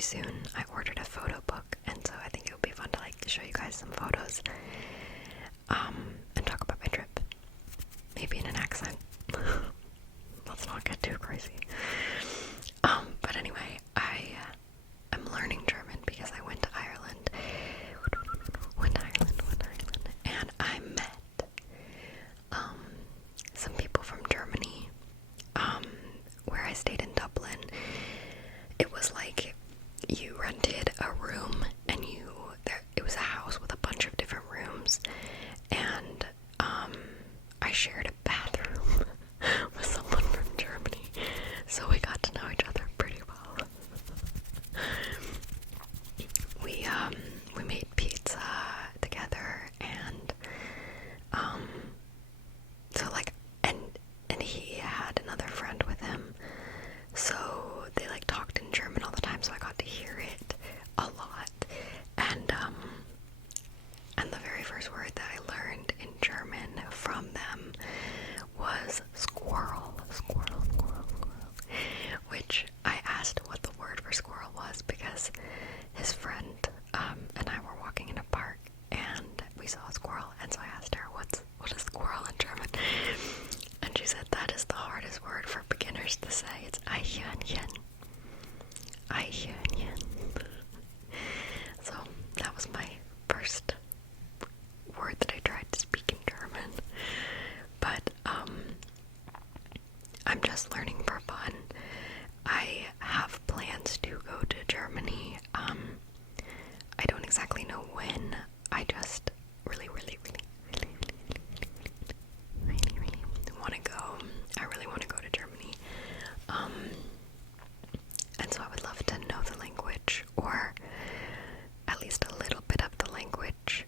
very soon I ordered a photo book, and so I think it would be fun to like show you guys some photos, and talk about my trip, maybe in an accent. Let's not get too crazy. But anyway, I'm learning German because I went to Ireland, and I met some people from Germany. Where I stayed in Dublin, it was like you rented a room, and it was a house with a bunch of different rooms, and I shared a bathroom with someone from Germany, so we got to know each other pretty well. We made pizza together, and so like, and he had another friend with him, so they like talked in German all the time, so I got to hear it a lot. And the very first word that I learned in German from them was squirrel, which I asked what the word for squirrel was because his friend and I were walking in a park and we saw a squirrel, and so I asked her, what is squirrel in German? And she said that is the hardest word for beginners to say. It's Eichhörnchen. Eichhörnchen. So that was my first word that I tried to speak in German. But I'm just learning for fun. I have plans to go to Germany. I don't exactly know when. I just really want to go. I really want to go to Germany. And so I would love to know the language, or at least a little bit of the language,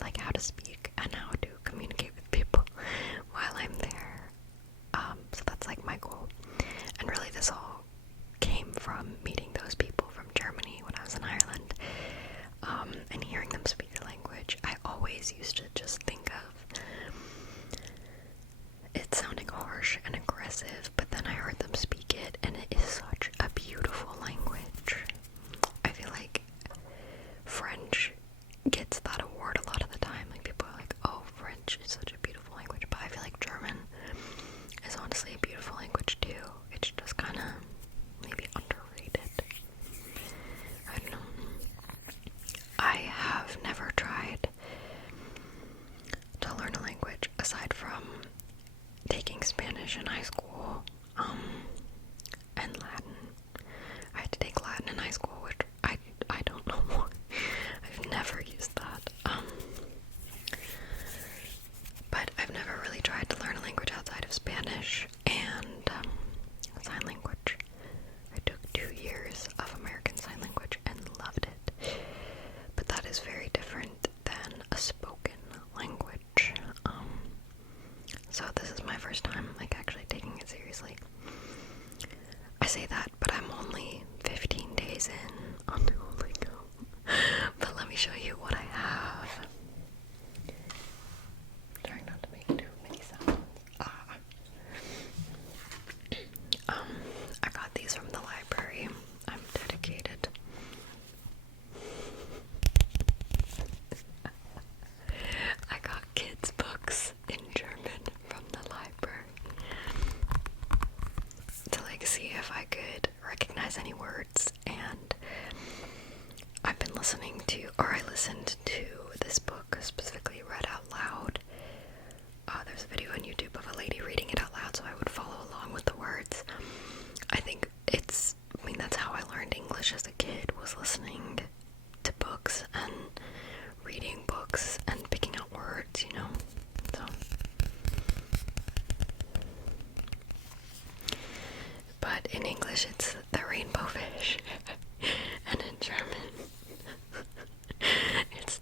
like how to speak and how to communicate with people while I'm there. So that's like my goal. And really this all came from meeting those people from Germany when I was in Ireland, and hearing them speak the language. I always used to just think of it sounding harsh and aggressive, but then I heard them speak it, and it is such a beautiful language. I feel like French gets that award a lot of the time. Like, people are like, oh, French is such a beautiful language, but I feel like German is honestly a beautiful language too. It's just kind of maybe underrated. I don't know. I have never tried to learn a language aside from taking Spanish in high school, and Latin. I had to take Latin in high school, which I don't know why. I've never used that. But I've never really tried to learn a language outside of Spanish and sign language. I took 2 years of American Sign Language and loved it. But that is very different than a spoken language. So this is my first time like actually taking it seriously. I say that, but I'm only 15 days in on Duolingo. But let me show you what I have. Trying not to make too many sounds. I got these from the library. I'm dedicated. I got kids' books in German from the library to like see if I could recognize any words, and I've been listening to, or I listened to this book specifically read out loud. There's a video on YouTube of a lady reading it out loud, so I would follow along with the words. I mean, that's how I learned English as a kid, was listening to books and reading books and picking out words, you know, so. But in English, it's the rainbow fish, and in German, it's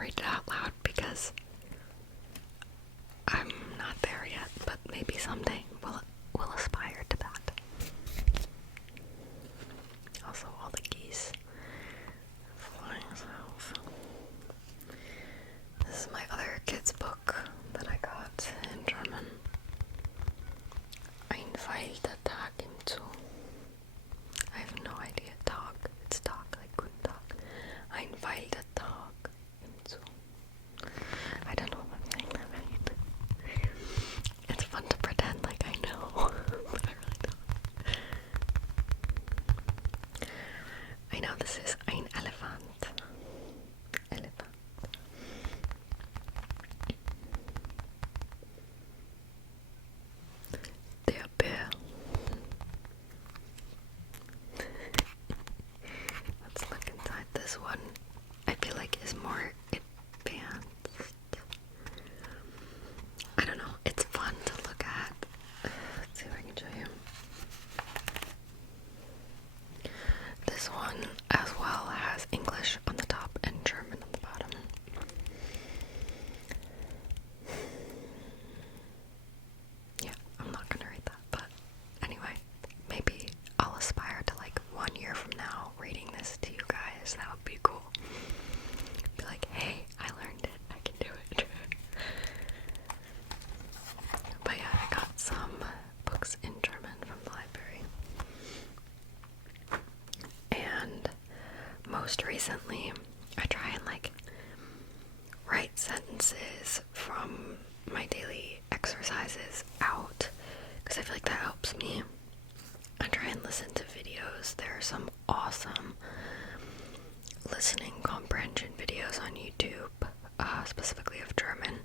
read it out loud because I'm not there yet, but maybe someday we'll aspire to that. Also, all the geese flying south. This is my other kids' book that I got in German. Ein weiter Tag im Zoo. I have no idea. Tag. It's Tag, like guten Tag. Ein weiter Tag im Zoo. I don't know if I'm saying that right. It's fun to pretend like I know, but I really don't. I know this is ein Elefant. Elephant. Der Bär. Let's look inside. This one I feel like is more advanced. I don't know, it's fun to look at. Let's see if I can show you. This one as well has English on the top and German on the bottom. Yeah, I'm not gonna read that, but anyway, maybe I'll aspire to like 1 year from now reading this to you guys. That would be cool. Be like, hey, I learned it, I can do it. But yeah, I got some books in German from the library. And most recently, I try and like write sentences from my daily exercises out because I feel like that helps me. I try and listen to videos. There are some awesome listening comprehension videos on YouTube, specifically of German,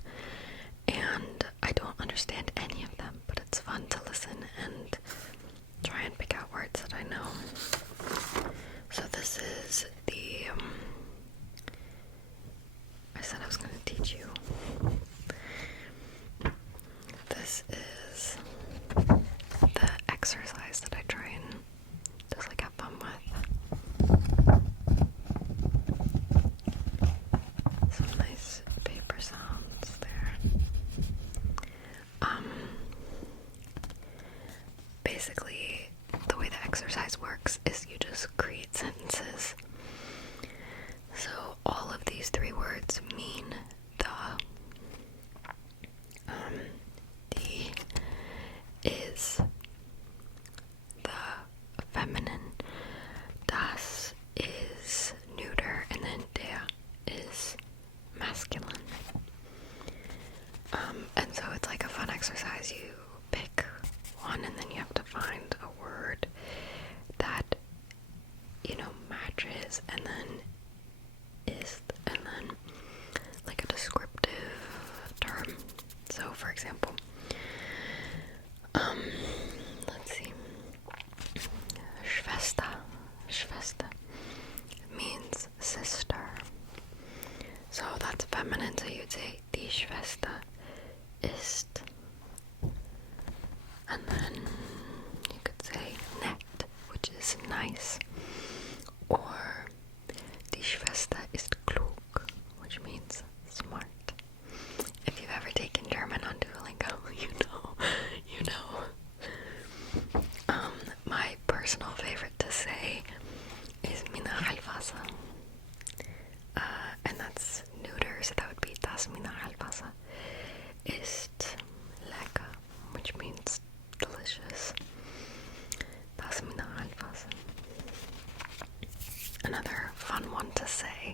and I don't understand any of them, but it's fun to listen and try and pick out words that I know. So this is the I said I was going to teach you. This is the exercise that I try and just like have fun with. Some nice paper sounds there. Basically, the way the exercise works is you just create sentences. So all of these 3 words mean the is the feminine, das is neuter, and then der is masculine. And so it's like a fun exercise. You pick one and then you have to find a word that, you know, matches, and then is, and then like a descriptive term. So for example, let's see, Schwester means sister. So that's feminine, so you'd say die Schwester ist. And then you could say nett, which is nice. Or die Schwester ist klug, which means smart. If you've ever taken German on Duolingo, you know. My personal favorite to say is Mineralwasser. And that's neuter, so that would be das Mineralwasser ist lecker, which means delicious. Das Mineralwasser. Another fun one to say.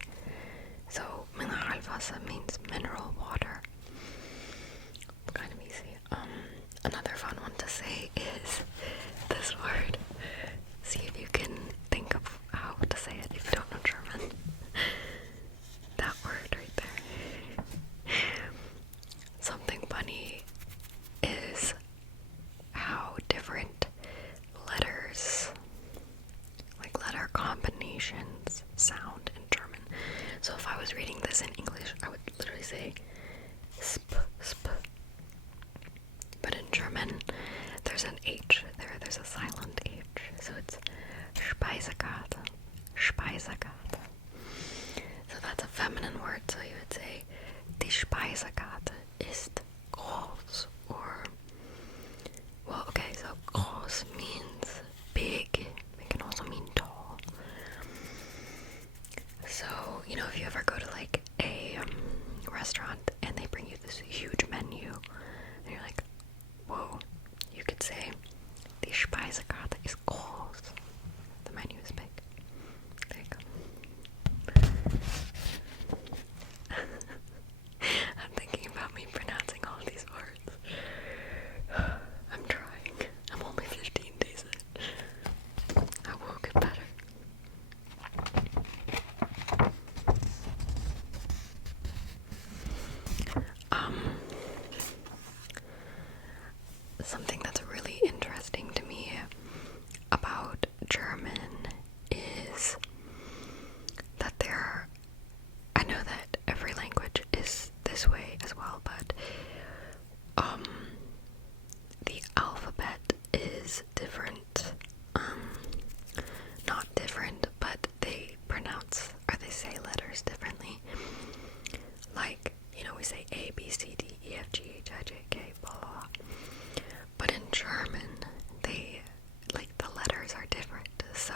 So Mineralwasser means mineral water. Kind of easy. Another fun one to say is this word. See if you can think of how to say it if you don't know German. That word right there. Something funny is how different letters, like letter combinations, sound in German. So if I was reading this in English, I would literally say sp, sp. But in German, there's an H there, there's a silent H. So it's Speisekarte, Speisekarte. So that's a feminine word, so you would say German is that I know that every language is this way as well, but the alphabet is different. Not different, but they pronounce or they say letters differently. Like, we say A, B, C, D, E, F, G, H, I, J, K, blah, blah, blah. But in German, the letters are different. So,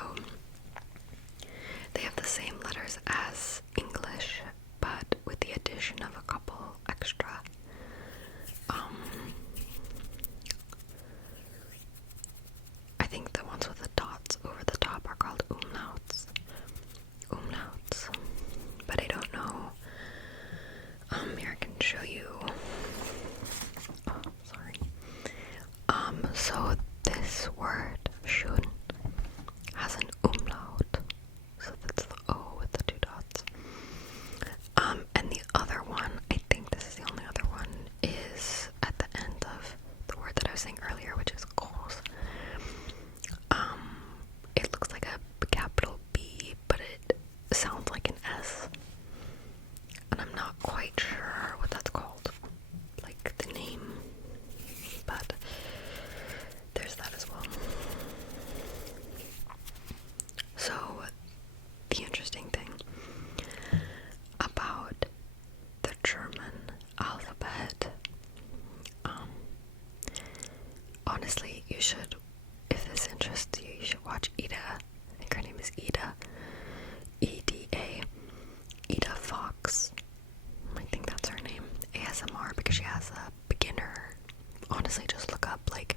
they have the same letters as English, but with the addition of a couple extra. I think the ones with the dots over the top are called umlauts. But I don't know. Here I can show you. Oh, sorry. So this word, schön, has an umlaut. So that's the O with the two dots. And the other one, I think this is the only other one, is at the end of the word that I was saying earlier, which is groß. It looks like a capital B, but it sounds like an S. And I'm not quite sure what that's called, like the name, but there's that as well. So, the interesting thing about the German alphabet, honestly, you should, if this interests you, you should watch Ida. I think her name is Ida. E-D-A. Ida Fox. I think that's her name. ASMR, because she has a beginner. Honestly, just look up like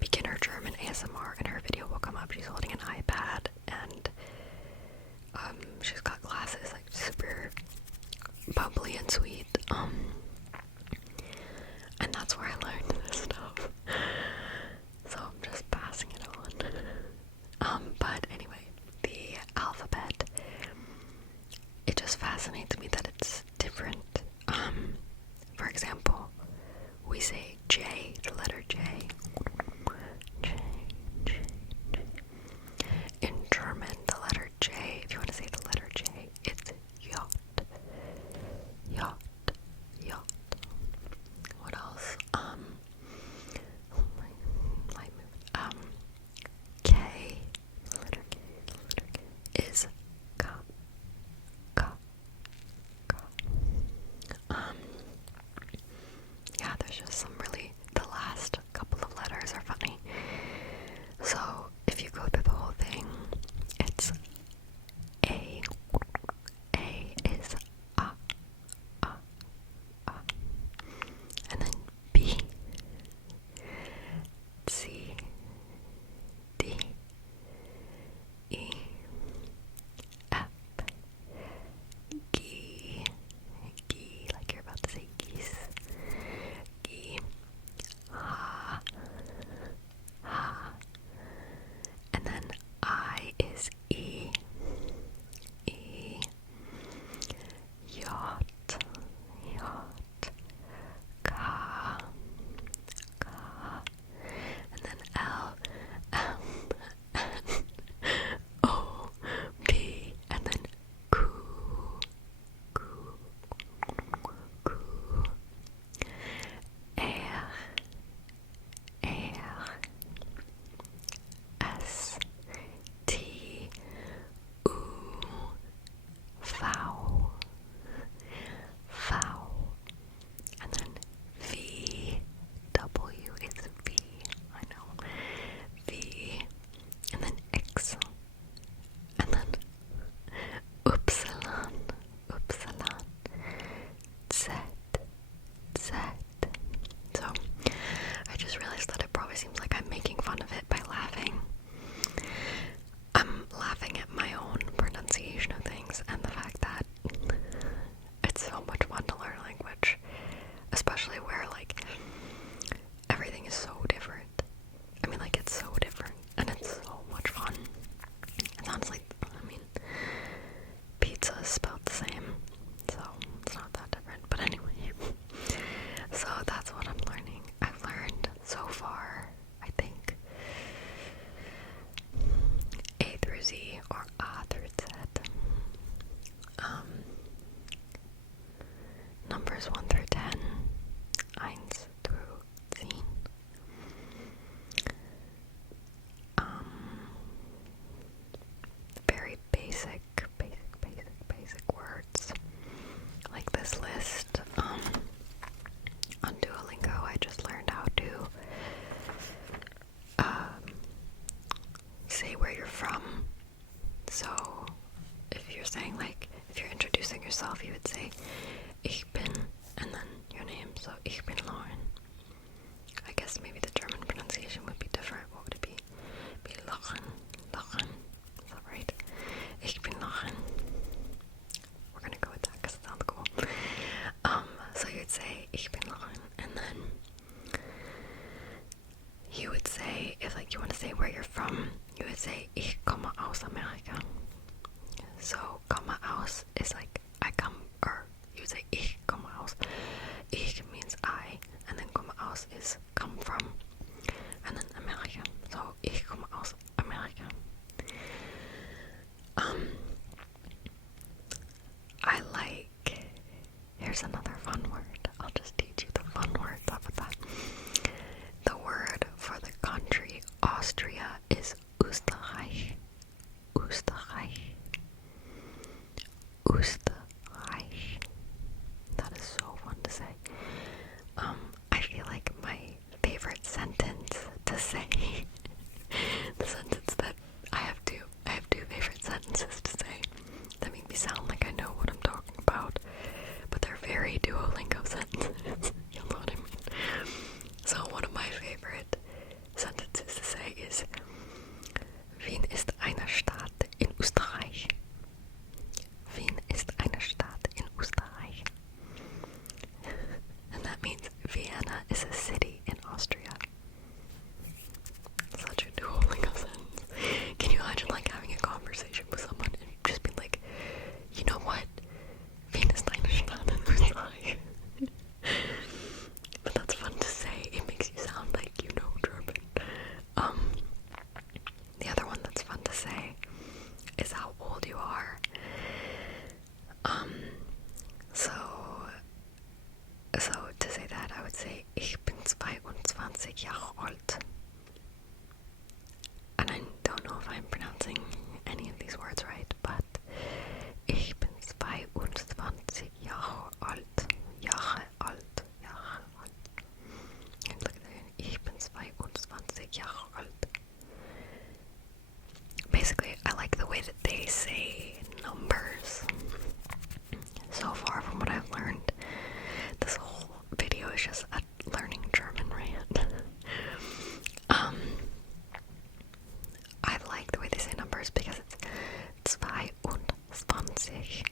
beginner German ASMR and her video will come up. She's holding an iPad and she's got glasses, like super bubbly and sweet. And that's where I learned this stuff. So I'm just passing it on. But anyway, the alphabet, it just fascinates me that it's different. For example, we say J, the letter J. J, J, J. In German, the letter J, if you want to say the letter J, it's J. J, J. What else? K, the letter K is K, K, K. Yeah, there's just some really, the last couple of letters are funny. So, if you go through the whole thing, it's A. A is A, A, A. And then B, C, D, E, you're saying, like, if you're introducing yourself, you would say, Ich bin, and then your name, so Ich bin Lauren. I guess maybe the German pronunciation would be different. What would it be? Be Lauren. Lauren. Is that right? Ich bin Lauren. We're gonna go with that because it sounds cool. So you would say, Ich bin Lauren, and then you would say, if like you want to say where you're from, you would say, Ich komme aus Amerika. So, komme aus is like, I come, or you would say, Ich komme aus. Ich means I, and then komme aus is come from, and then Amerika. So, Ich komme aus Amerika. I like, here's another fun word. I'll just teach you the fun words off of that. The word for the country Austria is Österreich. Österreich. Österreich. That is so fun to say. I feel like my favorite sentence to say, the sentence that I have two favorite sentences to say that make me sound like I know what I'm talking about, but they're very Duolingo sentences. You'll know what I mean. So one of my favorite sentences to say is, Wien ist eine Stadt in Österreich. Wien ist eine Stadt in Österreich. And that means Vienna is a city in Austria. Such a Duolingo sentence. Can you imagine like having a conversation with someone and just being like, you know what? Wien ist eine Stadt in Österreich. But that's fun to say. It makes you sound like you know German. The other one that's fun to say is how old you are. So to say that, I would say, Ich bin 22 Jahre alt. And I don't know if I'm pronouncing any of these words right, but Ich bin 22 Jahre alt. Jahre alt. Jahre alt. And look at that. Ich bin 22 Jahre alt. Basically, I like the way that they say numbers. So far from what I've learned, this whole video is just a learning German rant. I like the way they say numbers because it's 22,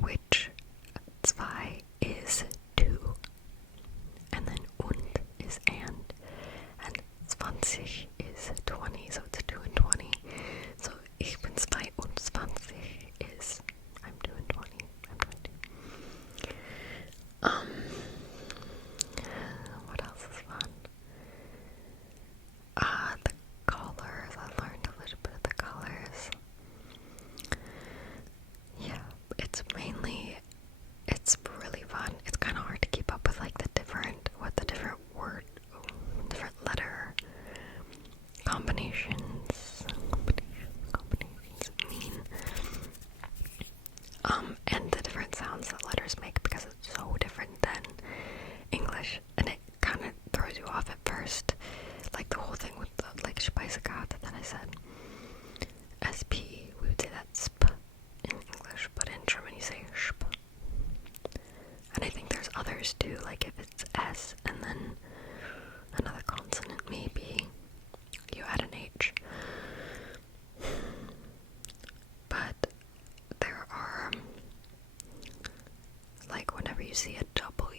which 2 is 2, and then und is and 20 is 20, so it's 2 and 20. So ich bin 22 is I'm 2 and 20. I'm 22. What else is fun? The colors. I learned a little bit of the colors. Yeah, it's really fun. It's kind of hard to keep up with like the different letter combinations mean. And the different sounds that letters make because it's so different than English, and it kind of throws you off at first. Like the whole thing with the like Speisekarte that I said. SP, we would say that sp in English, but in German you say sp. And I think there's others too, like if it's S and then another consonant, maybe you add an H. But there are, like whenever you see a W,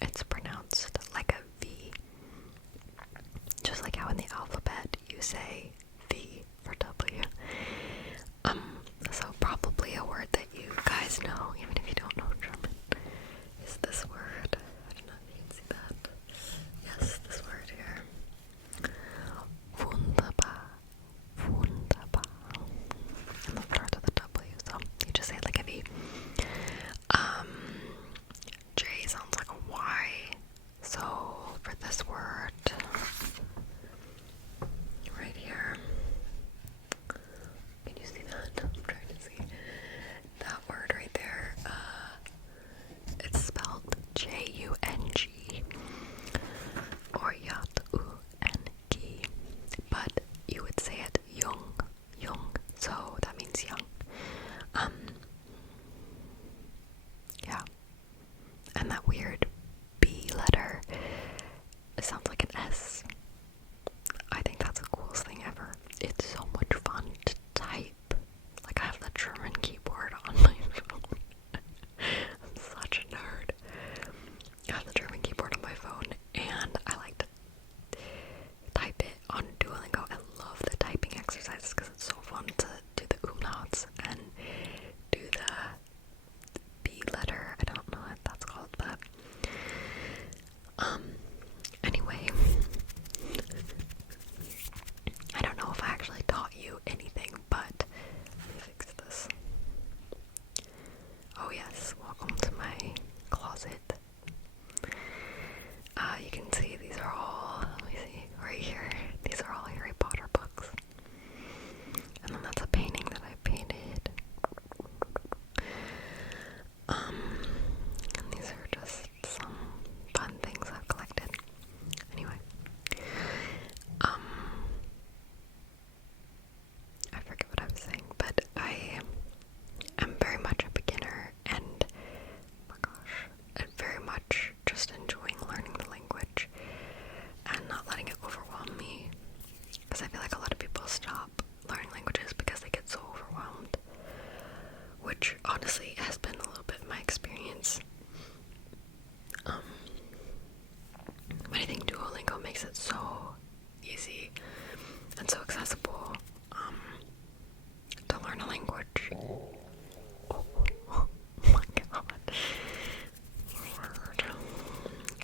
it's pronounced like a V. Just like how in the alphabet you say V for W. So probably a word that you guys know, even if you don't know German, is this word. I don't know if you can see that. Yes, this word here. Wunderbar. Wunderbar. And the start of the W, so you just say it like a V. J sounds like a Y. So for this word, right here, can you see that? I'm trying to see that word right there. Duolingo. I love the typing exercises because it's so fun to do the umlauts and do the B letter. I don't know what that's called, but anyway, I don't know if I actually taught you anything, but let me fix this. Oh yes, welcome to my closet. You can see these are all, let me see, right here, these are all Harry Potter books. And then that's a painting that I painted. And these are just some fun things I've collected. Anyway, I forget what I was saying, but I am very much a beginner, and oh my gosh, I'm very much just enjoying learning the language and not letting it overwhelm me, because I feel like a lot of people stop learning languages because they get so overwhelmed, which honestly has been a little bit my experience. But I think Duolingo makes it so easy and so accessible to learn a language. Oh my god. Lord.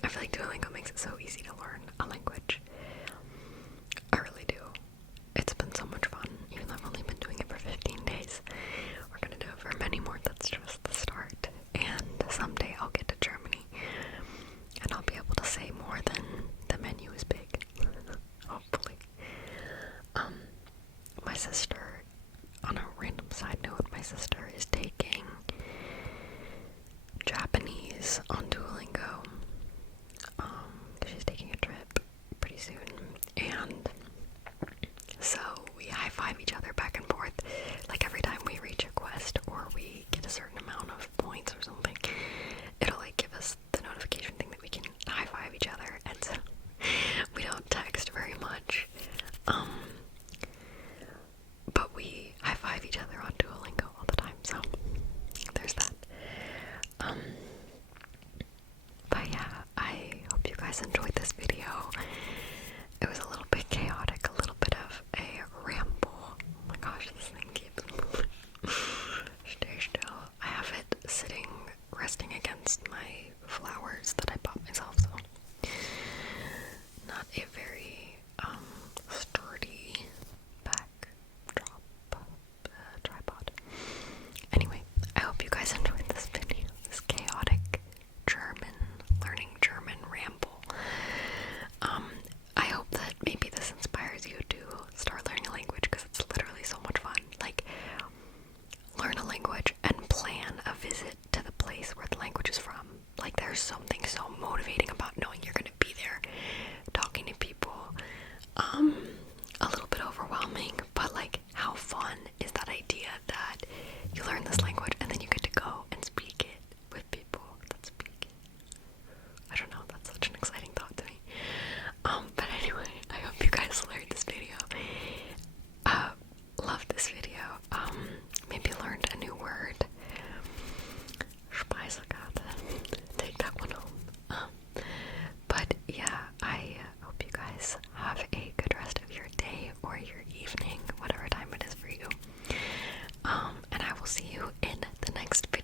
I feel like Duolingo makes it so easy to learn a language. I really do. It's been so much fun, even though I've only been doing it for 15 days. We're gonna do it for many more. That's just the start. And someday I'll get to Germany and I'll be able to say more than the menu is big. Hopefully. My sister, on a random side note, my sister is taking Japanese on Duolingo. She's taking a trip pretty soon, and so we high-five each other back and forth, like every time we reach a quest or we get a certain amount of points or something, it'll like give us the notification thing that we can high-five each other, and so we don't text very much, but we high-five each other on Duolingo all the time, so there's that. But yeah, I hope you guys enjoyed this video. It was a little bit chaotic, a little bit of a ramble. Oh my gosh, this thing keeps moving. Stay still. I have it sitting, resting against my flowers that I bought myself, so not a very sturdy backdrop tripod. Anyway, I hope you guys enjoyed this video, this chaotic learning German ramble. I hope that maybe this inspires you to start learning a language, because it's literally so much fun. Like, learn a language and plan a visit to the place where the language is from. Like, there's something so motivating about knowing you're gonna be there, talking to people. A little bit overwhelming, but like, how fun is that idea that you learn this language and then you get to go and speak it with people that speak it? I don't know, that's such an exciting thought to me. But anyway, I hope you guys learned this video. Loved this video. Maybe learned a new word. Speisekarte. Take that one home. But yeah, I hope you guys have a good rest of your day or your evening, whatever time it is for you. And I will see you in the next video.